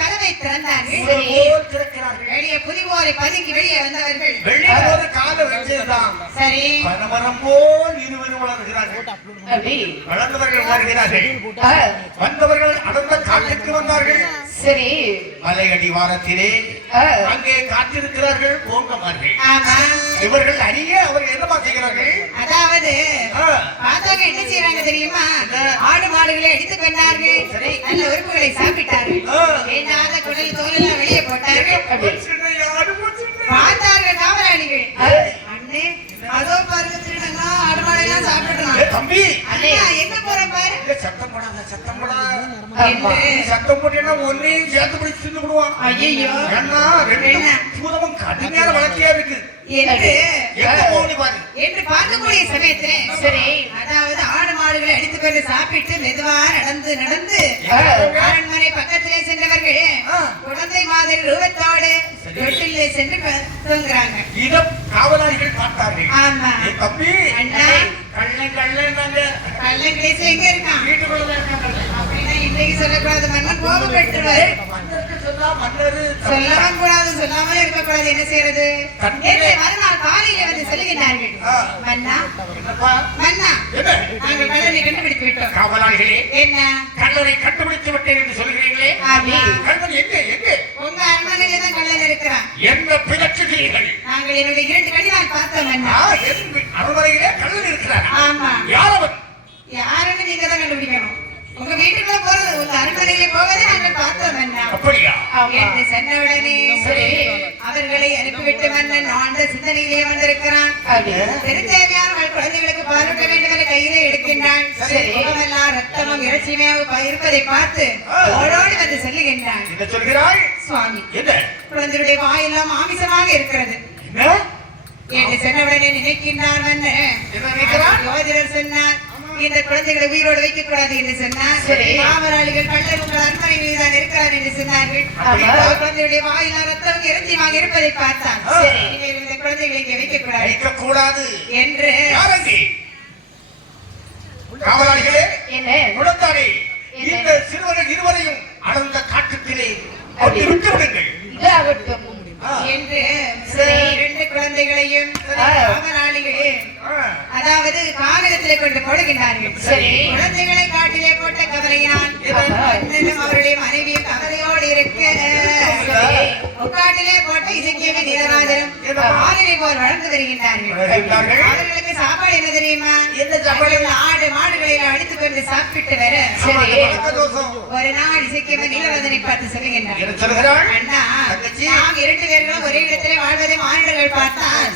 கதவை திறந்தார்கள். வெளியே புதிவோரை பதுங்கி வெளியே வந்தவர்கள் சரி பரமரம் போல் இருவரும் வளர்கிறார்கள். வளர்ந்தவர்கள் வளர்கிறார்கள். வந்தவர்கள் அடர்ந்த காட்டுக்கு வந்தார்கள். சரி மலை அடிவாரத்திலே அங்கே காத்திருக்கிறார்கள் போங்கமார்கள். இவர்கள் அறிய அவர்கள் என்னமா செய்கிறார்கள்? அதாவது பார்த்தாங்க என்ன செய்யறாங்க தெரியுமா? ஆடு மாடுகளை அடித்து கொண்டார்கள். நல்ல உறுப்புகளை சாப்பிட்டார்கள். வேண்டாத குடல் தோலெல்லாம் வெளியே போட்டார்கள். பார்த்தார்கள் காவலாளிகள். அண்ணே அதோ பாருங்க திருடங்க ஆடு மாடெல்லாம் சாப்பிட்டுறாங்க. தம்பி அண்ணா எங்க போறோம் பாரு. சத்தம் போடாத சத்தம் போடாத. சத்தம் போட்டேன்னா ஒன்னையும் சேர்த்து பிடிச்சு தின்னு விடுவான். ஐயோ ஏன்னா பூதமும் கடுமையான வளர்ச்சியா இருக்கு என்று பார்க்கக்கூடிய சமயத்திலே சரி அதாவது ஆடு மாடுகளை அடித்துக் கொண்டு சாப்பிட்டு மெதுவா நடந்து நடந்து அரண்மனை பக்கத்திலே சென்றவர்கள் குழந்தை மாதிரி ரூபத்தோடு தொட்டிலே சென்று தூங்குறாங்க. காவலாளிகள் பார்த்தார்கள். ஆமா தம்பி அண்ணா கள்ளன் கள்ளன் கள்ளன் கேஸ் எங்க இருக்கான்? வீட்டுக்குள்ள இருக்காங்க. அப்படின்னா இன்னைக்கு சொல்லக்கூடாது. மன்னன் கோபம் பெற்றுவாரு. சொல்லவும் கூடாது சொல்லாமலே இருக்கக்கூடாது. என்ன செய்யறது? மறுநாள் காலையில வந்து சொல்லுகிறார்கள். மன்னா மன்னா நாங்கள் கள்ளனை கண்டுபிடித்து விட்டோம். காவலாளிகளே என்ன கள்ளனை கண்டுபிடித்து விட்டேன் என்று சொல்கிறீங்களே? கள்ளன் எங்கே எங்கே? உங்க அரண்மனையில தான் கள்ளன் இருக்கிறான். என்ன பிழைச்சுகிறீர்கள்? நாங்கள் என்னுடைய 2 கண்ணினால் பார்த்தோம். மன்னா அரண்மனையிலே கள்ளன் இருக்கிறார். ஆமா யாரவன்? யாருன்னு நீங்க தான் கண்டுபிடிக்கணும். உங்க வீட்டுக்குள்ள போறது உங்க அரண்மனையிலே போவதை நாங்கள் பார்த்தோம். மன்னா அப்படியா? என்று சொன்னவுடனே சரி அவர்களை அனுப்பிவிட்டு மன்னன் ஆண்ட சிந்தனையிலே வந்திருக்கிறான். பெருந்தேவையானவள் குழந்தைகளுக்கு பாலூட்ட வேண்டும் என்ற கையிலே எடுக்கின்றான். முகமெல்லாம் ரத்தமும் இறைச்சியுமே இருப்பதை பார்த்து ஓடோடி வந்து சொல்லுகின்றான். என்ன சொல்கிறாய்? சுவாமி குழந்தைகளுடைய வாயெல்லாம் மாமிசமாக இருக்கிறது என்று சொன்னவுடனே நினைக்கின்றான். மன்னன் யோதிடர் சொன்னார் இந்த குழந்தைகளை உயிரோடு வைக்க கூடாது என்று சொன்னார். காவலாளிகள் கள்ளர் உங்கள் அரண்மனை மீதுதான் இருக்கிறார் என்று சொன்னார்கள். குழந்தையுடைய வாயிலான ரத்தம் இறைச்சியமாக இருப்பதை பார்த்தார். இந்த குழந்தைகளை இங்கே வைக்க கூடாது என்று காவலாளிகளே குழந்தாரே இந்த சிறுவர்கள் இருவரையும் அடர்ந்த காட்டுத்திலே விட்டு விடுங்கள் என்று 2 குழந்தைகளையும் காவலாளிகளே அதாவது கானகத்திலே கொண்டு போடுகின்றார்கள். குழந்தைகளை காட்டிலே போட்ட கவலையினால் அவருடைய மனைவியும் கவலையோடு இருக்க முக்காட்டிலே போட்ட இசைக்கியமே நீலராஜரும் ஆளினை போல் வளர்ந்து வருகின்றார்கள். அவர்களுக்கு சாப்பாடு என்ன தெரியுமா? ஆடு மாடுகளை அடித்துக் கொண்டு சாப்பிட்டு வர ஒரு நாள் இசைக்கியமே நீலராஜனை பார்த்து சொல்லுகின்றார். அண்ணா நாம் 2 பேர்களும் ஒரே இடத்திலே வாழ்வதை மானிடர்கள் பார்த்தால்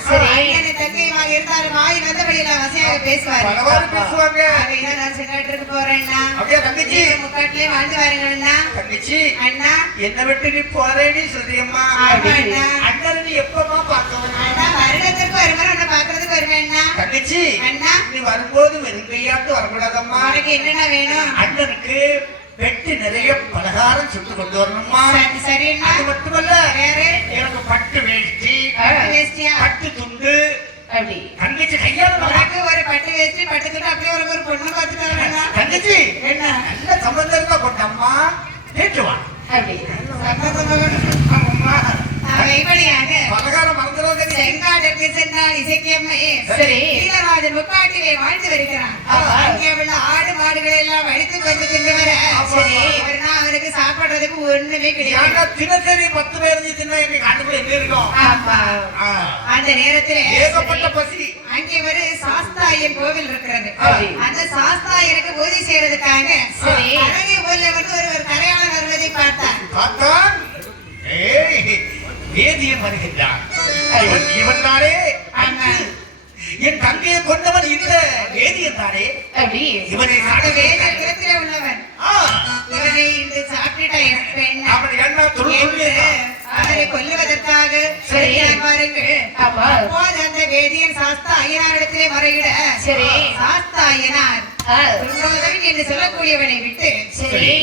தங்கையுமாக இருந்தாலும் வாய் வந்தபடியெல்லாம் வசையாக பேசுவாங்க. நான் செங்காட்டுக்கு போறேன்னா முக்காட்டிலே வாழ்ந்து வாருங்கண்ணா. அண்ணா என்ன விட்டு நீ போறேன்னு சொல்றியம்மா? அண்ணன் நீ எப்பமா பார்க்கணும்? வருடத்திற்கு ஒரு முறை உன்னை பாக்குறதுக்கு வருவேன்னா. தங்கச்சி அண்ணா நீ வரும்போது வெறுங்கையாட்டு வரக்கூடாதம்மா. உனக்கு என்னென்ன வேணும்? அண்ணனுக்கு வெட்டி நிறைய பலகாரம் சுட்டு கொண்டு வரணுமா? சரி அது மட்டுமல்ல எனக்கு பட்டு வேஷ்டி பட்டு துண்டு தங்கச்சி கையால ஒரு பட்டு வேஷ்டி பட்டு துண்டு அப்படியே ஒரு பொண்ணு பார்த்துட்டு தங்கச்சி என்ன நல்ல சம்பந்தம் தான் கொண்டம்மா கேட்டுவா பலகாரம் மறந்துடாத. செங்காட்டுக்கு சென்றால் இசைக்கியம்மையே நீலராஜன் முக்காட்டிலே வாழ்ந்து வருகிறான். அங்கே உள்ள ஆடு மாடுகளை எல்லாம் அடித்து கொண்டு சென்று வர அவருக்கு சாப்பிடுறதுக்கு ஒண்ணுமே கிடையாது. தினசரி 10 பேர் தின்னா எங்க காட்டுக்குள்ள என்ன இருக்கும்? அந்த நேரத்தில் ஏகப்பட்ட பசி. அங்கே ஒரு சாஸ்தாயன் கோவில் இருக்கிறது. அந்த சாஸ்தாயனுக்கு உதவி செய்யறதுக்காக அழகே ஊர்ல வந்து ஒரு கரையாளர் வருவதை பார்த்தான். வேதியம் வருகின்றான். இவன் தானே என் தங்கையை கொண்டவன் இந்த வேதியன் தானே. இவனை வேதியத்திலே உள்ளவன். இவனை இன்று சாப்பிட்ட அவன் என்ன அவரை கொல்லுவதற்காக பாருங்கள். அப்போது அந்த வேதியன் சாஸ்தா ஐயனாரிடத்திலே முறையிட சாஸ்தா ஐயனார் என்று சொல்லக்கூடியவனை விட்டு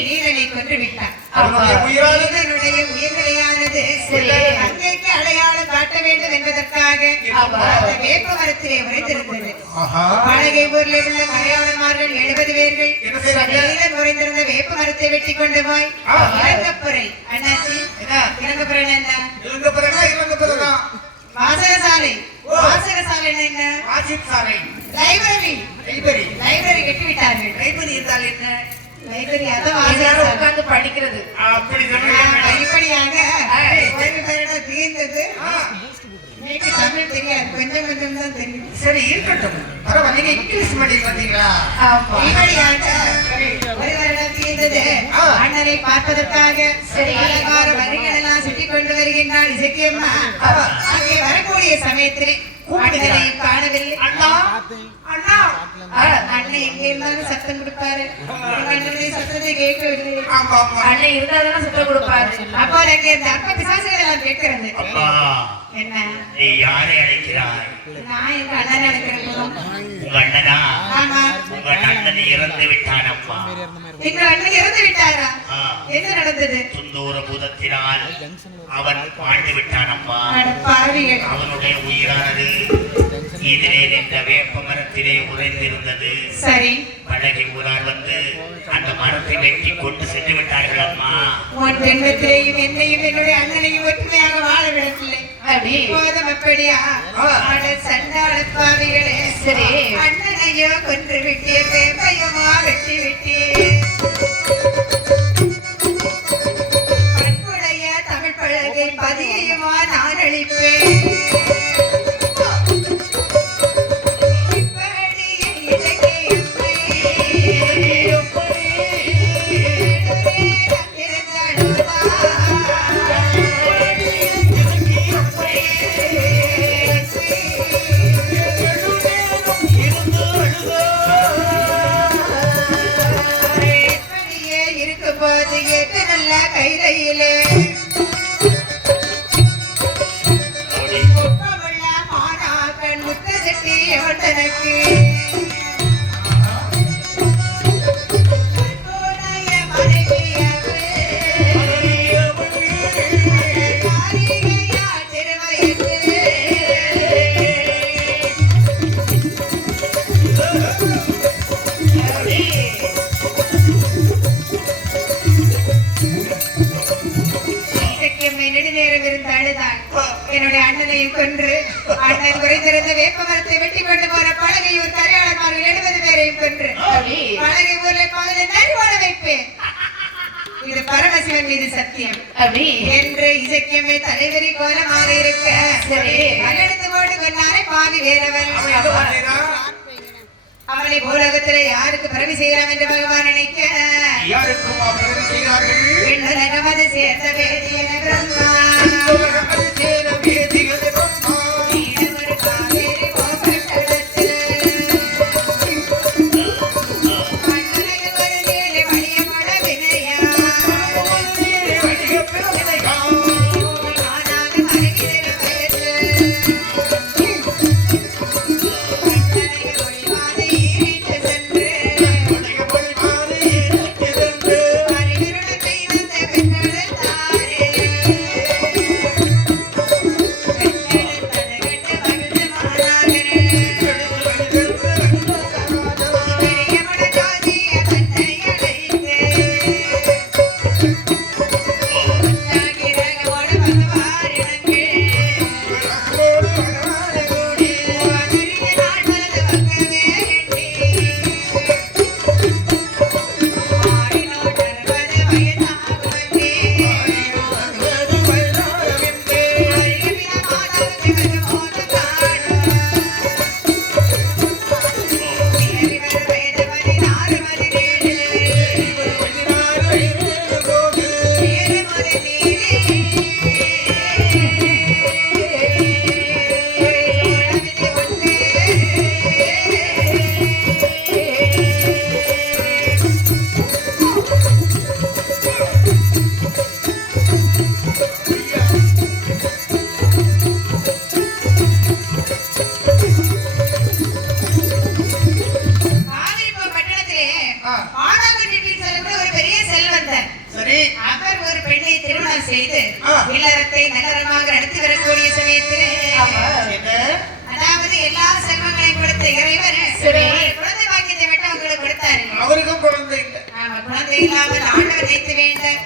நீலனை கொன்று விட்டார். உயிர்களையானது அங்கேக்கு அடையாளம் காட்ட வேண்டும் என்பதற்காக அந்த வேப்ப மரத்திலே உரைத்திருந்தது. ஆஹா. பலகை ஊரில் உள்ள மலையாளமார்கள் 70 பேர்கள் என்ன செய்றாங்க? நீலம் உறைந்திருந்த வேப்ப மரத்தை வெட்டி கொண்டு போய் இறங்கப்புரை அண்ணாச்சி இறங்கப்புரை என்ன இவங்க பிறகு இவங்க பிறகு வாசகசாலை வாசகசாலை என்ன வாசிப் சாலை லைப்ரரி லைப்ரரி லைப்ரரி கட்டி விட்டார்கள். லைப்ரரி என்றால் என்ன? லைப்ரரி அதான் வாசகசாலை உட்கார்ந்து படிக்கிறது. அப்படி சொல்லுங்க. இப்படியாக ஒரு வருடம் தீர்ந்தது. இன்னைக்கு தமிழ் தெரியாது, கொஞ்சம் கொஞ்சம் தான் தெரியும். சரி இருக்கட்டும். பரவாயில்ல, நீங்க இங்கிலீஷ் மீடியம் பார்த்தீங்களா? ஆமா. இப்படியாக ஒரு வருடம் தீர்ந்தது. அண்ணனை பார்ப்பதற்காக அலங்கார வரிகள் எல்லாம் சுற்றி கொண்டு வருகின்றாள் இசக்கியம்மா. அங்கே வரக்கூடிய சமயத்தில் அண்ணனை காணவில்லை. அண்ணா அண்ணா அண்ணன் எங்க இருந்தாலும் சத்தம் கொடுப்பாரு. அண்ணனுடைய சத்தத்தை கேட்கவில்லை. ஆமா ஆமா. அண்ணன் இருந்தாதான் சுத்தம் கொடுப்பாரு. அப்போ அங்கே இந்த அற்ப பிசாசுகள் எல்லாம் கேட்கிறது. அப்பா, என்ன நீ யாரை அழைக்கிறாய்? நான் எங்க அண்ணனை அழைக்கிறேன். உங்க அண்ணனா? ஆமா, உங்க அண்ணன் இறந்து விட்டான் அப்பா. எங்க அண்ணன் இறந்து விட்டாரா? ஆ, என்ன நடந்தது? சுந்தூர பூதத்தினால் அவன் வாழ்ந்து விட்டான் அப்பா. அட பாவிகள். அவனுடைய உயிரானது இதிலே நின்ற வேப்ப மரத்திலே உறைந்திருந்தது. சரி, பழகி ஊரார் வந்து அந்த மரத்தை வெட்டி கொண்டு சென்று விட்டார்கள் அம்மா. உன் ஜென்மத்திலேயும் என்னையும் என்னுடைய அண்ணனையும் ஒற்றுமையாக வாழ விடவில்லை. இப்போதும் அப்படியா? அட சண்டாள பாவிகளே. சரி. அண்ணனையோ கொன்று விட்டே, வேப்பையுமா வெட்டி விட்டே. பண்புடைய தமிழ் பழகை பதியையுமா நான் அளிப்பேன். இருக்கும்போது எட்டு நல்ல கையிலே ஒப்பமுள்ள மாணாக்கன் முத்த செட்டி எவட்டனுக்கு நெடுநேரம் இருந்து அழுதான். என்னுடைய அண்ணனையும் கொன்று அண்ணன் குறைந்திருந்த வேப்ப மரத்தை வெட்டி கொண்டு போன பழகையூர் கரையாளமார்கள் 70 பேரையும் கொன்று பழகை ஊர்ல பகலை நரிவாழ வைப்பேன். இது பரமசிவன் மீது சத்தியம் என்று இசக்கியம்மை தலைவரி கோலமாக இருக்க பல்லெடுத்து போட்டு கொண்டாரே பாவி வேறவன். அவனை பூலோகத்திலே யாருக்கு பரவி செய்யலாம் என்று பகவான் நினைக்க யாருக்கும் அவர்கள் செய்தார்கள். நமது சேர்ந்த வேதியன பிரம்மா சேர வேதிகள் பிரம்மா. ஒரு காவேரி போகட்டத்தில் மண்ணுலகில் ஒரு நீலை வழியமோட வினையா அடிக பிறவினைகா. ஆனாலும் அருகிற வயது கட்டளைகள் ஒளிவாது ஈரிட்டு சென்று அடிக பொழிவாறு இருக்கிறது. அறிவிருளத்தை வந்த பெற்றெடுத்தாரே திருமணம் செய்து இல்லறத்தை நல்லறமாக நடத்தி வரக்கூடிய சமயத்திலே அதாவது எல்லா செல்வங்களையும் கொடுத்த இறைவர் குழந்தை பாக்கியத்தை விட்டு அவங்களுக்கு கொடுத்தாரு. அவருக்கும் குழந்தை இல்லை. ஆமா, குழந்தை இல்லாமல் ஆண்டவர் வைத்து வேண்டும்.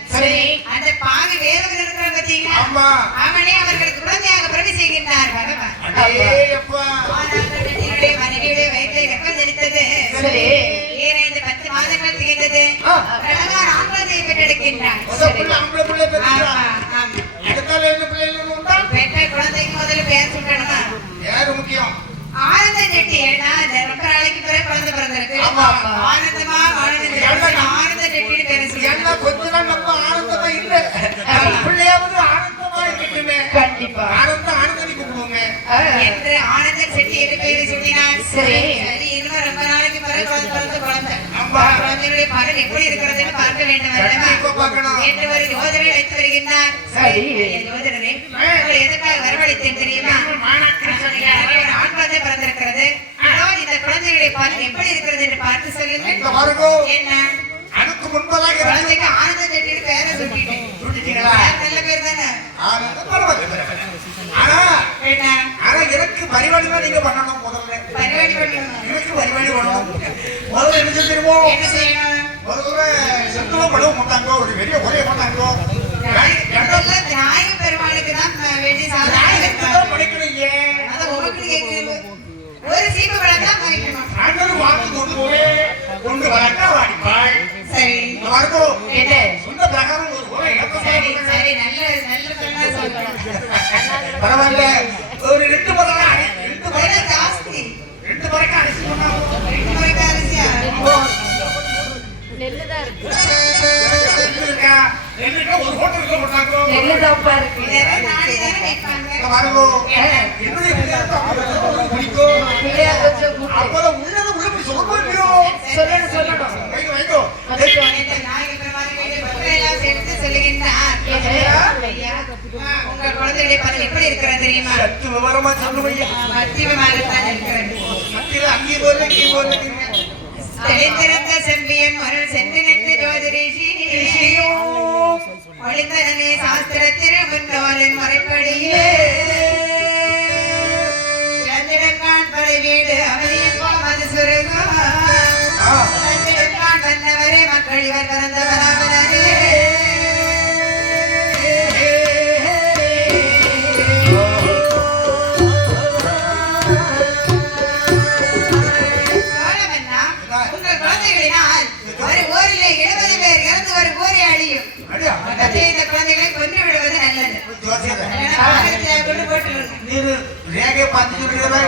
அந்த பாவி வேறவர் இருக்கிற பார்த்தீங்களா, அவனே அவர்களுக்கு குழந்தையாக பிரதி செய்கின்றார் பகவான். மனைவியுடைய வயிற்றை கற்பம் தெரித்தது. 10 மாதங்கள் திகழ்ந்தது. பிரதமர் ஆண்குழந்தையை பெற்றெடுக்கின்றார். பெற்ற குழந்தைக்கு முதல்ல பேர் சொல்லணுமா? யாரு முக்கியம்? ஆனந்த செட்டி. ஏன்னா ரொம்ப நாளைக்கு பிறகு குழந்தை பிறந்திருக்கு. ஆனந்தமா ஆனந்த செட்டின்னு பேரு சொல்லுங்க. கொஞ்ச நாள் நம்ம ஆனந்தமா இல்ல, பிள்ளையாவது ஆனந்தமா இருக்கட்டுமே. கண்டிப்பா ஆனந்தம் கூப்பிடுவோங்க என்று ஆனந்த செட்டி என்று பேரு சொல்லினார். சரி, இன்னும் ரொம்ப நாளைக்கு பிறகு குழந்தை குழந்தையுடைய பலன் எப்படி இருக்கிறதுன்னு பார்க்க வேண்டும் என்று ஒரு யோதனை வைத்து வருகின்றார். யோதனை எதுக்காக வரவழைத்தேன் தெரியுமா? ஒரு ஆண் குழந்தை பிறந்திருக்கிறது. இந்த குழந்தையுடைய பலன் எப்படி இருக்கிறது என்று பார்த்து சொல்லுங்கள். என்ன அதுக்கு முன்பதாக குழந்தைக்கு ஆனந்த செட்டின்னு பேரை சொல்லிட்டேன். நல்ல பேர் தானே? ஆனா எனக்கு பரிவாடி தான் நீங்க பண்ணணும். பரிவாடி பண்ணணும். எனக்கு பரிவாடி பண்ணணும். முதல்ல என்ன தெரியுமோ? என்ன செய்யணும்? முதல்ல செத்துவோ படுவ மாட்டாங்க, ஒரு வெளியே ஒரே மாட்டாங்க. நாயக பெருமாளுக்கு தான் வேண்டி நாயகத்துக்கு படிக்கணும். அதை உங்களுக்கு கேட்குது. ஒரு சீப்பு பழம் தான் பறிக்கணும். நாங்களும் வாக்கு கொண்டு வரக்கா வாடிப்பாள். சரி வரணும். சொந்த பிரகாரம் ஒரு ஒரே சரி சரி நல்ல நல்ல பெண்ணா சொல்லணும். பரவாயில்ல, ஒரு 2 பதம் ஜாஸ்தி 2 பறக்க அரிசி பண்ணாலும் 2 மரக்க அரிசியா? நெல்லுதான் இருக்கு. ஒரு ஹோட்டல் இருக்க மாட்டாங்க. நெல்லு தப்பா இருக்கு. இதெல்லாம் நாடி தானே வைப்பாங்க. வரணும். என்னுடைய பிடிக்கும். பிள்ளையார் வச்ச கூட்டு. அப்பதான் உள்ளது உள்ள போய் சொல்ல முடியும். சொல்லணும். வைக்கோ நாயக பெருமாள் வீடு பக்தரெல்லாம் சேர்த்து சொல்லுகின்றார். ஐயா, உங்க குழந்தையுடைய பலன் எப்படி இருக்கிறது தெரியுமா? சத்து விவரமா சொல்லுவையா. மத்தியமாகத்தான் இருக்கிறது. மத்தியில அங்கேயும் போல இங்கேயும் போல. தெளிந்திருந்த செம்பியன் மருள் சென்று நின்று ஜோதிரிஷி ஒளிந்தனே சாஸ்திரத்திரு முன்னோரின் முறைப்படியே இழந்திடங்கான் படை வீடு அவனியப்போம் அது சுருகும். இழந்திடங்கான் வந்தவரே மக்கள் இவர் பிறந்தவராவரே. உங்கள் குழந்தைகளினால் ஒரு ஊரிலே 70 பேர் இறந்து ஒரு ஊரே அழியும். இந்த குழந்தைகளை கொன்று விடுவது நல்லது. கொண்டு போட்டு ரேகை பார்த்து சொல்றதா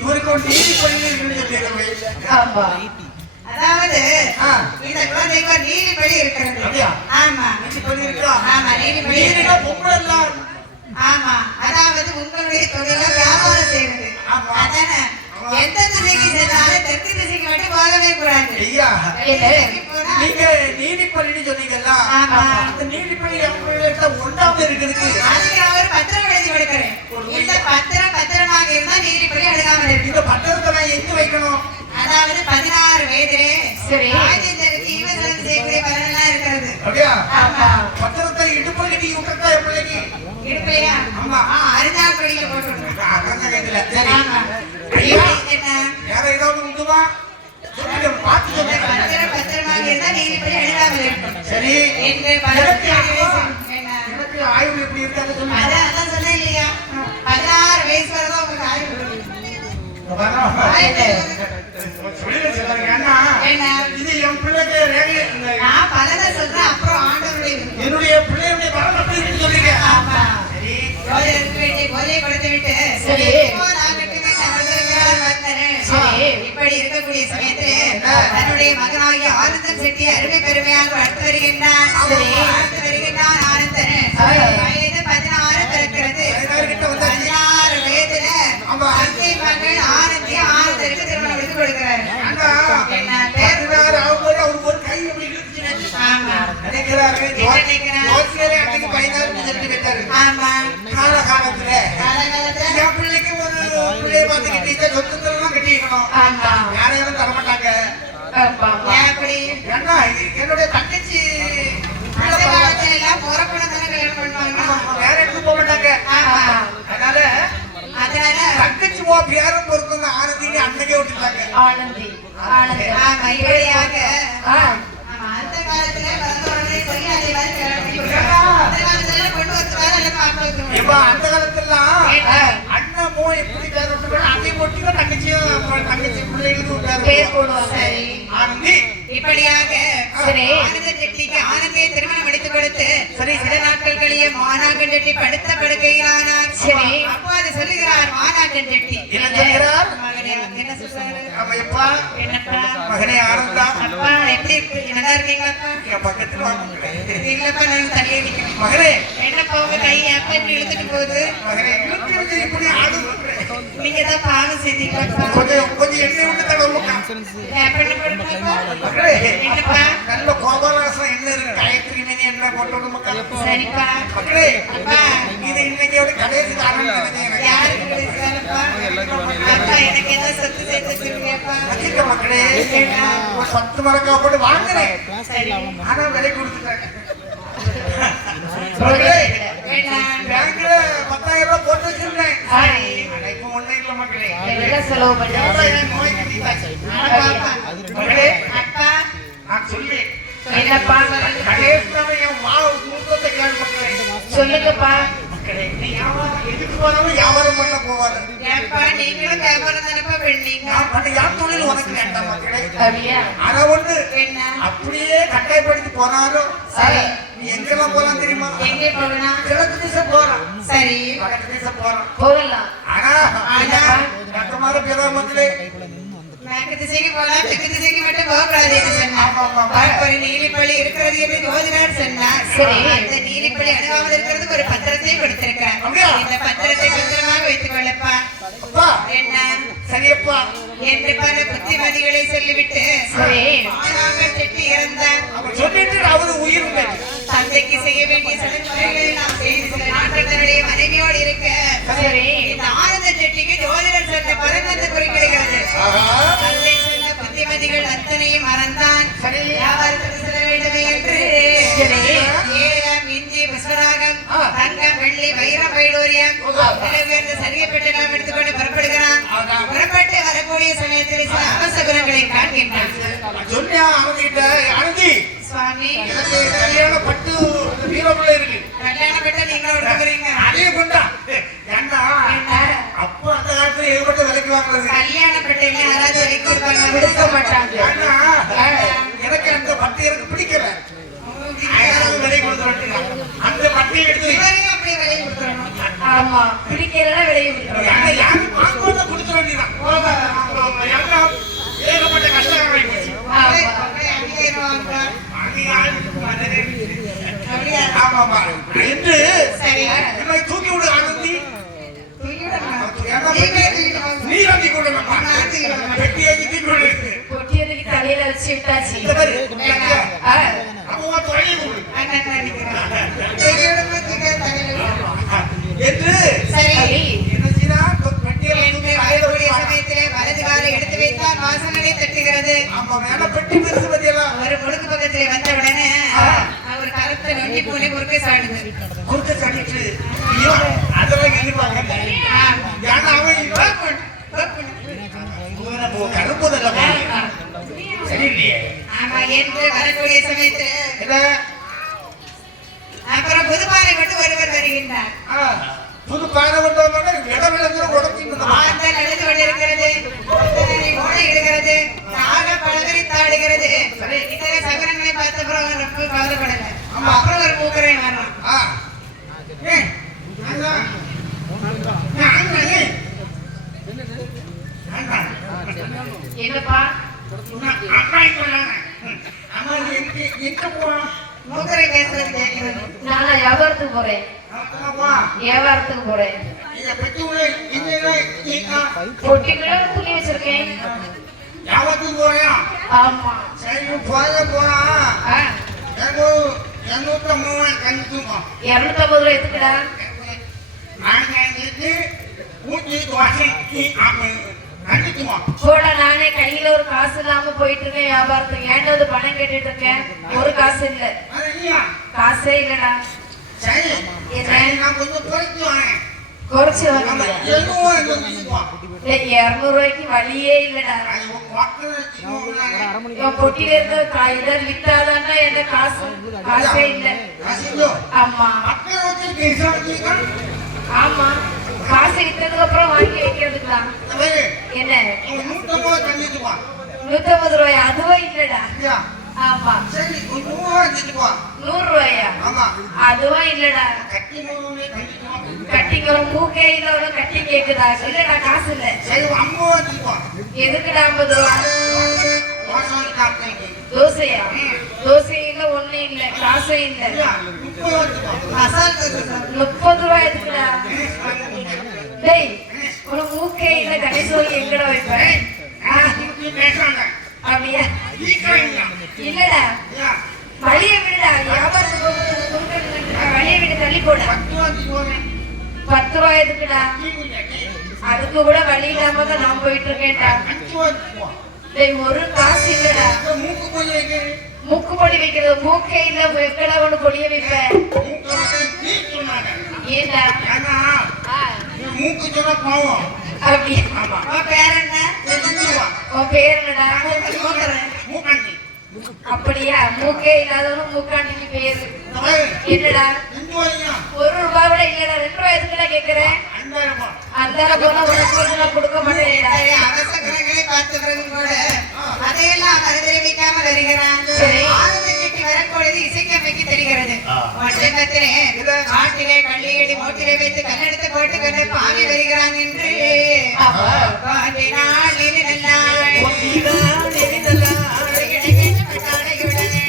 இவருக்கு ஒரு நீதி பள்ளி அதாவது இந்த குழந்தைக்கு ஒரு நீதிபதி இருக்கிறது. ஆமா ஆமா நீதிபதி. ஆமா, அதாவது உங்களுடைய தொழில வியாபாரம் செய்யறது. அதானே எந்த திசைக்கு சென்றாலும் தெற்கு திசைக்கு மட்டும் போகவே கூடாது. ஐயா, நீங்க நீதிபதி சொன்னீங்கல்ல, அந்த நீதிபதி ஒன்றாவது இருக்கிறதுக்கு அதுக்கு நான் ஒரு பத்திரம் எழுதி கொடுக்கிறேன். இந்த பத்திரம் பத்திரமாக இருந்தா நீதிபதி அழுகாமல் இருக்கு. இந்த பத்திரத்தை நான் எங்க வைக்கணும்? அதாவது 16 வயதிலே ராஜேந்திரனுக்கு ஈவசனம் செய்யக்கூடிய பலனெல்லாம் இருக்கிறது. அப்படியா? பத்திரத்தை இடுப்பு கட்டி விட்டுட்டா பிள்ளைக்கு இடுப்பையா? ஆமா, அருந்தாப்படியில போட்டுருக்கோம். வேற ஏதாவது உண்டுமா? பத்திரமாக இருந்தா நீதிபதி அழுகாமல் இருக்கும். சரி, என்று எனக்கு ஆய்வு எப்படி இருக்காது சொல்லுங்க. அதான் சொன்னேன் இல்லையா, 16 வயசு வரதான் உங்களுக்கு ஆய்வு. இது என் பிள்ளைக்கு நான் பலனை சொல்றேன், அப்புறம் ஆண்டவருடைய என்னுடைய பிள்ளையுடைய பலம் அப்படி இருக்குன்னு சொல்றீங்க. போதை கொடுத்து விட்டு இப்படி இருக்கக்கூடிய சமயத்தில் தன்னுடைய மகனாகிய ஆனந்தன் செட்டி அருமை பெருமையாக வளர்த்து வருகின்றான். ஆனந்தன் வயது 16 பிறக்கிறது. 16 வயதுல அத்தை மகள் ஆனந்தி ஆனந்தருக்கு திருமணம் எடுத்து கொடுக்கிறார். என்னுடைய தங்கச்சி அந்த காலத்துல எல்லாம் போறப்பட தானே கல்யாணம் அன்னைக்கே விட்டுட்டாங்க. ஆனந்தி ஆனந்தி ஆமா இப்படியாக ஆ, ஆமா, அந்த காலத்துல பிறந்த உடனே சொல்லி அதே மாதிரி கல்யாணம் பண்ணி கொடுத்தாங்க. அந்த காலத்துல பொண்ணு வச்சுக்காத எல்லாம் மாப்பிள்ளை வச்சு இப்ப அந்த காலத்துலாம் அண்ணமோ எப்படி பேர் விட்டுருக்காங்க அதே போட்டு தங்கச்சி பிள்ளைகளுக்கு பேர் பேர் போடுவாங்க. சரி ஆனந்தி இப்படியாக சரி. ஆனந்த செட்டிக்கு ஆனந்தியை திருமணம் எடுத்து கொடுத்து சரி சில நாட்கள் கழிய மானாக்கன் செட்டி படுத்த படுக்கையிலானார். சரி. அப்போது சொல்லுகிறார் மானாக்கன் செட்டி என்ன சொல்கிறார்? மகனே, என்ன சொல்றாரு? அவன் எப்பா என்னப்பா மகனே ஆனந்தா அப்பா எப்படி இருக்கு? நல்லா இருக்கீங்களாப்பா? என் பக்கத்துல வாங்க. இல்லப்பா நான் தள்ளியே நிக்கிறேன். மகனே என்னப்பா உங்க கை அப்பா இப்படி இழுத்துட்டு போகுது? மகனே இழுத்து இப்படி ஆடுது. நீங்க தான் பாவம் செஞ்சீங்களாப்பா? கொஞ்சம் எண்ணெய் விட்டு தடவுங்க. பண்ணி போடுங்கப்பா. மகளே என்னப்பா? நல்ல கோபாலரசம் என்ன இருக்கு காயத்ரி மீன் என்ன போட்டு விடு மக்கள். சரிப்பா. மகளே அப்பா இது இன்னைக்கு கடைசி காரணம் யாருக்கு கிடைச்சாலப்பா? அப்பா எனக்கு ஏதோ சொத்து சேர்த்து வச்சிருக்கேன்ப்பா. வச்சுக்க மக்களே ஒரு 10 மரக்கா போட்டு வாங்குறேன் சரி. ஆனா விலை கொடுத்துட்டாங்க. மகளே வேண்டாம். பேங்க்ல 10,000 ரூபாய் போட்டு வச்சிருந்தேன். சரி. ஆனா இப்ப ஒண்ணும் இல்ல மக்களே. எல்லாம் செலவு பண்ணி எவ்வளவு என் நோய் கிட்டிட்டாச்சு. அப்பா. மகளே அப்பா நான் சொல்லி என்னப்பா கடைசியாக என் மாவு தூக்கத்தை கேள் மக்களே. சொல்லுங்கப்பா. மக்களே நீ வியாபாரம் எதுக்கு போனாலும் வியாபாரம் பண்ண போவாரு. ஏப்பா நீங்களும் வியாபாரம் தானப்பா பண்ணீங்க? நான் பண்ண யார் தொழில் உனக்கு வேண்டாம் மக்களே. அப்படியா? ஆனா ஒண்ணு என்ன? அப்படியே கட்டாயப்படுத்தி போனாலும் சரி. நீ எங்கெல்லாம் போலாம் தெரியுமா? எங்கே போகணும்? கிழக்கு திசை போறான், சரி. வடக்கு திசை போறான். போகலாம். ஆனா ரத்தமான பேரா மக்களே மேற்கு திசைக்கு போலாம், தெற்கு திசைக்கு மட்டும் போகக்கூடாதுன்னு சொன்னார். ஆமா, ஆமா. அப்ப ஒரு நீலிப்பள்ளி இருக்கிறது என்று ஜோதிடர் சொன்னார். சரி. அந்த நீலிப்பள்ளி அணுகாமல் இருக்கிறதுக்கு ஒரு பத்திரத்தை கொடுத்திருக்கார். அப்படியா? இந்த பத்திரத்தை பத்திரமாக வைத்துக் கொள்ளப்பா. அப்பா என்ன சரியப்பா என்று பல புத்திமதிகளை சொல்லிவிட்டு சரி. மானாக்கன் செட்டி இறந்தார். அவன் சொல்லிட்டு அவரு உயிர் விட்டது. தந்தைக்கு செய்ய வேண்டிய சடங்குகளை நாம் செய்து சில நாட்கள் தன்னுடைய மனைவியோடு இருக்க சரி. இந்த ஆனந்த செட்டிக்கு ஜோதிடர் சொன்ன பலன் வந்து குறிப்பிடுகிறது. ஆஹா. தந்தை சொன்ன புத்திமதிகள் அத்தனையும் மறந்தான். சரி. வியாபாரத்துக்கு செல்ல வேண்டுமே என்று சரி. ஏலம், இஞ்சி, புஷ்பராகம், ஆ. தங்கம், வெள்ளி, வைரம், வைடூரியம் விலை உயர்ந்த சரியப்பட்டெல்லாம் எடுத்துக்கொண்டு புறப்படுகிறான். ஆமாம். புறப்பட்டு வரக்கூடிய சமயத்தில் சில அவசகுணங்களை காண்கின்றான். சொன்னியா அவன்கிட்ட அனந்தி சுவாமி எனக்கு கல்யாண பட்டு வீரமுள்ள இருக்கு கல்யாணம் பட்ட நீங்களும் எடுத்துக்கிறீங்க. அதே கொண்டா ஏண்டா அப்போ அந்த காலத்துல ஏற்பட்ட விலைக்கு வாங்குறது கல்யாணப்பட்ட யாராவது வரைக்கும் கொடுப்பாங்க? கொடுக்க மாட்டாங்க. ஏன்னா எனக்கு அந்த பட்டு எனக்கு பிடிக்கல 1000 விலை கொடுத்துருவாங்க அந்த பட்டையை எடுத்து வை. இவரையும் அப்படியே விலை கொடுத்துடணும். ஆமா பிடிக்கிறதா விளைய விட்டுருவாங்க. ஏன்னா யாரும் வாங்குறத கொடுத்துட வேண்டியதான். ஏன்னா ஏகப்பட்ட கஷ்டம் போச்சு. அப்படியே அங்கேயிருவாங்க. அப்படியா? ஆமாமா என்று சரி. என்னை தூக்கி விடு ஆனந்தி. தூக்கிவிடணுமா? ஏன்னா நீங்களே தூக்கிடுவாங்க. நீ தூக்கி விடணும்ப்பா. நான் தூக்கி விடணும். வெட்டியை தூக்கி விடு. பொட்டியதுக்கு தலையில வச்சு விட்டாச்சு. இந்த மாதிரி ஆ, அம்மா தொலைவு கொடு. அண்ணன் நினைக்கிறேன். தூக்கிவிடுமா, தூக்கிவிட தலையில விடணும். என்று சரி. என்ன செய்யலாம்? வெட்டியை என்று தூக்கி வரக்கூடிய சமயத்திலே வலது காலை எடுத்து வைத்தால் வாசனை தட்டுகிறது. ஆமா மேல பெட்டி பெருசு பத்தியெல்லாம் ஒரு முழுக்கு பக்கத்திலே வந்த உடனே அவர் கருத்தை நொண்டி பூனை குறுக்கே சாடுது. குறுக்க கட்டிட்டு ஐயோ அதெல்லாம் எதிர்பார்க்க ஏன்னா அவன் கரும்புதல்ல சரியில்லையே. ஆமா என்று வரக்கூடிய சமயத்தில் என்ன அப்புறம் புதுப்பாலை மட்டும் ஒருவர் வருகின்றார். புது பானை கொண்டு வந்தோட இடவிலங்கு உடச்சிட்டு ஆழ்ந்த நடந்து கொண்டிருக்கிறது. புத்தனை ஓடையிடுகிறது. நாக பழகரி தாடுகிறது. இதர சகனங்களை பார்த்த அப்புறம் அவர் ரொம்ப கவலைப்படல. அப்புறம் ஒரு மூக்கரை வரும். என்னப்பா மூக்கரை பேசுறது கேட்கிறது. நானா வியாபாரத்துக்கு போறேன். வியாபாரத்துக்கு போறேன். பொட்டிக்குள்ள துணி வச்சிருக்கேன். ஆமா. ஆ, 250 ரூபாய் எதுக்குடா? போட நானே கையில ஒரு காசு இல்லாம போயிட்டு இருக்கேன் வியாபாரத்துக்கு. ஏன்டாவது பணம் கேட்டுட்டு இருக்கேன். ஒரு காசு இல்ல. காசே இல்லடா. குறைச்சு ஆமா, வாங்க. எதுவும் எனக்கு வந்துச்சுப்பா. 200 ரூபாய்க்கு வழியே இல்லடா. அது உன் மக்கள் வச்சுக்கோங்களேன். என் பொட்டியில இருக்க இதை வித்தாதான்டா எந்த காசே இல்ல. அசிங்கோ. ஆமா மக்கள் வச்சு பேச வச்சுக்கோ. ஆமா காசு வித்ததுக்கு அப்புறம் வாங்கி வைக்கிறதுக்குதான். சரி, என்ன ஒரு 150 தந்துச்சுப்பா. 150 ரூபாய் அதுவும் இல்லடா. சரியா? ஆமா சரி, ஒரு 100 ரூபாய் தந்துச்சுப்பா. 100 ரூபாயா ஆமா, அதுவும் இல்லடா. கட்டி 100 ரூபாய் தந்துச்சுப்பா. கட்டிங்க ஒரு மூக்கே இல்ல ஒரு கட்டி கேக்குதா? இல்லடா காசு இல்ல. சரி, ஒரு 50 ரூபாய் தந்துச்சுப்பா. எதுக்குடா 50 ரூபா? வாசம் சாப்பிட்டேன். தோசையா? தோசை இல்ல ஒண்ணு இல்ல காசும் இல்ல. 30 ரூபாய் தந்துச்சுப்பா. மசால் தோசை 30 ரூபாய் எதுக்குடா? டேய் ஒரு மூக்கே இல்ல கடைசி எங்கடா வைப்பேன்? நீ பேசுறாங்க. அப்படியா? ஈக்குறீங்க. இல்லடா ஐயா, வழியை விடுடா. வியாபாரத்துக்கு போகும்போது குறுக்க வழியை விட்டு தள்ளி போட. 10 ரூபாய் தந்துச்சுப்பா. 10 ரூபாய் எதுக்குடா? டீ குடிங்க, டீ. அதுக்கு கூட வழி இல்லாம தான் நான் போயிட்டு இருக்கேன்டா. 5 ரூபாய் தந்துச்சுப்பா. டேய் ஒரு காசு இல்லடா. இந்த மூக்கு கொஞ்சம் வைக்கிறேன். மூக்கு பொடி வைக்கிறது மூக்கே இல்ல எக்கடா ஒண்ணு பொடிய வைப்பேன். மூக்கு வந்து டீ சொன்னாங்க. ஏண்டா? ஏன்னா, ஆ, நீ மூக்கு சொன்னா பாவம். அப்படி. ஆமா. உன் பேர் என்ன? 2 ரூபாய். உன் பேர் என்னடா? மூக்காண்டி. அப்படியா? மூக்கே இல்லாதவனும் மூக்காண்டிக்கு பேரு. ஏய், என்னடா? 2 ரூபாய்யா? 1 ரூபாய் கூட இல்லடா. 2 ரூபாய் எதுக்குடா கேக்குறேன்? 5000 ரூபாய். அந்தால போனா உனக்கு வந்து நான் கொடுக்க மாட்டேன்டா. அவசரங்களை பார்த்துக்கிறது கூட அதையெல்லாம் அவர் தெரிவிக்காமல் வருகிறான். சரி. ஆனந்தம் கட்டி வரப்பொழுது இசைக்கமைக்கு தெரிகிறது. ஆ. மண்டபத்திலே காட்டிலே கள்ளியடி மூட்டிலே வைத்து கல்லெடுத்து போட்டு கொண்டு பாவி வருகிறான் என்று ஆமா. பாண்டினாள் நெறிநல்லாள். அழகிடை பட்டாடையுடனே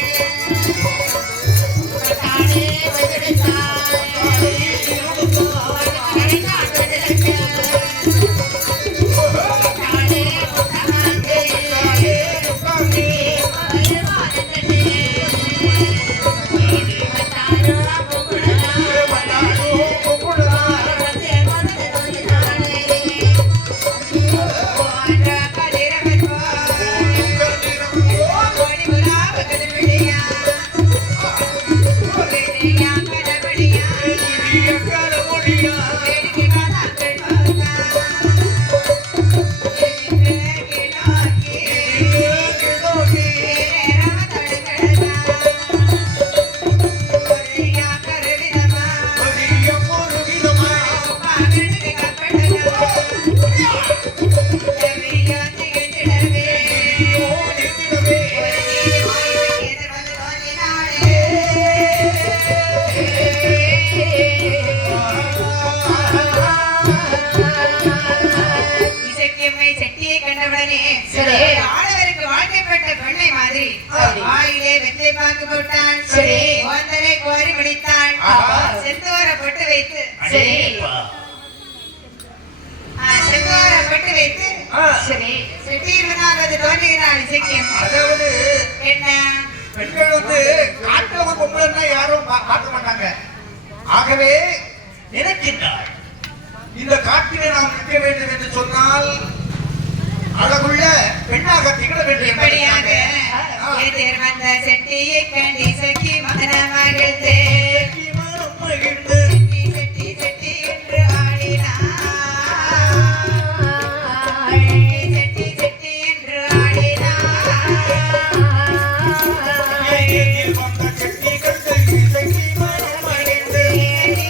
பட்டாடே வந்தெடுத்தாள். அழைத்தாள் வந்தெடுக்க. பட்டாடே புத்தகாந்தே. இசைக்கம்மை செட்டியை கண்டவுடனே சரி. ஆடவருக்கு வாழ்க்கைப்பட்ட பெண்ணை மாதிரி வாயிலே வெத்தை பாக்கு போட்டான். சரி. ஓந்தரை கோரி முடித்தான். ஆஹா. செந்தூர பொட்டு வைத்து சரி. செந்தூர பொட்டு வைத்து சரி. செட்டியிருவதாக தோன்றுகிறாள் இசைக்கம். அதாவது என்ன பெண்கள் வந்து காட்டுல ஒரு பொம்பளைன்னா யாரும் பார்க்க மாட்டாங்க. ஆகவே நினைக்கின்றாள். இந்த காட்டிலே நாம் நிற்க வேண்டும் என்று சொன்னால் அழகுள்ள பெண்ணாக திகழ வேண்டும். எப்படியாக எதிர் வந்த செட்டியை கண்டி சகி மனமகிழ்ந்து மகிழ்ந்து செட்டி செட்டி செட்டி என்று ஆடினாள். செட்டி செட்டி என்று ஆடினாள். எதிரில் வந்த செட்டிகள் இசைக்கு மனம் மகிழ்ந்து செட்டி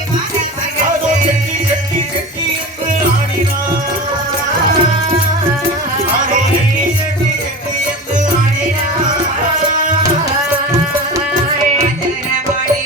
அதோ மனமகிழ்ந்து செட்டி செட்டி செட்டி என்று ஆடினார். அதோ செட்டி செட்டி செட்டி என்று ஆடினார். மதுரவாடி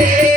Hey!